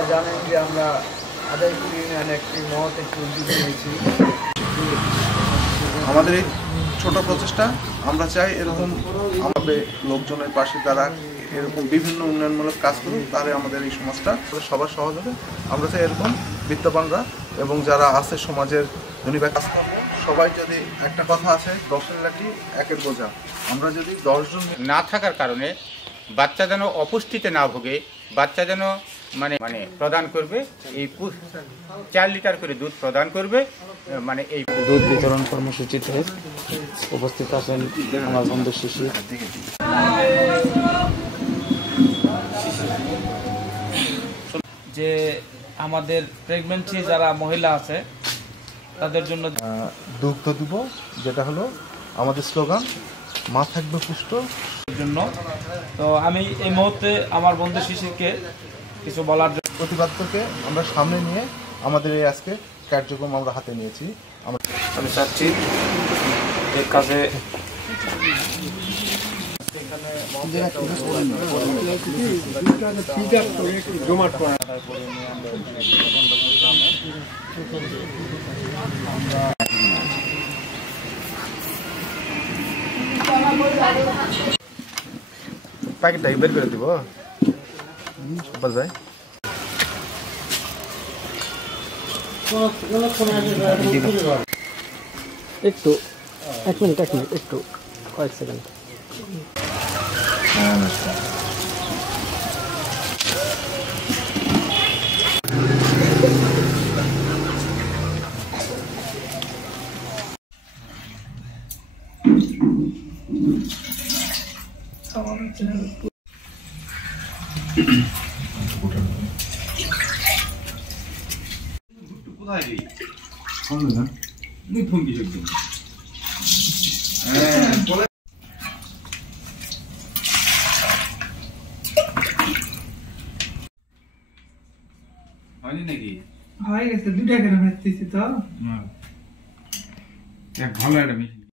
আপনারা জানেন যে আমরা আদাইপুর ইউনিয়নে একটি মহৎ একটি উদ্যোগ নিয়েছি। আমাদের এই ছোট প্রচেষ্টা আমরা চাই এরকম আমাদের লোকজনের পাশে তারা এরকম বিভিন্ন উন্নয়নমূলক কাজ করুক, তাহলে আমাদের এই সমাজটা সবার সহজ হবে। আমরা চাই এরকম বিত্তবানরা এবং যারা আছে সমাজের ধনীবাগ কাজ করবো, সবাই যদি একটা কথা আছে 10-এর লাঠি 1-এর বোঝা, আমরা যদি 10 জন না থাকার কারণে বাচ্চা যেন অপুষ্টিতে না ভোগে, বাচ্চা যেন মানে প্রদান করবে, এই 4 লিটার করে দুধ প্রদান করবে, মানে এই দুধ বিতরণ কর্মসূচিতে উপস্থিত আছেন আমার বন্ধু শিশু। যে আমাদের প্রেগন্যান্সি যারা মহিলা আছে তাদের জন্য দুগ্ধ দিব, যেটা হলো আমাদের স্লোগান, মা থাকবে পুষ্ট জন্য। তো আমি এই মুহূর্তে আমার বন্ধু শিশুকে কিছু বলার জন্য প্রতিবাদকে আমরা সামনে নিয়ে আমাদের এই আজকে কার্যক্রম আমরা হাতে নিয়েছি। আমি চাচ্ছি এই কাজে প্যাকেটটা বের করে দিব বাজায়। একটু 1 মিনিট একটু কয়েক সেকেন্ড। হয়ে গেছে 2 টাকা করে তো ভালো একটা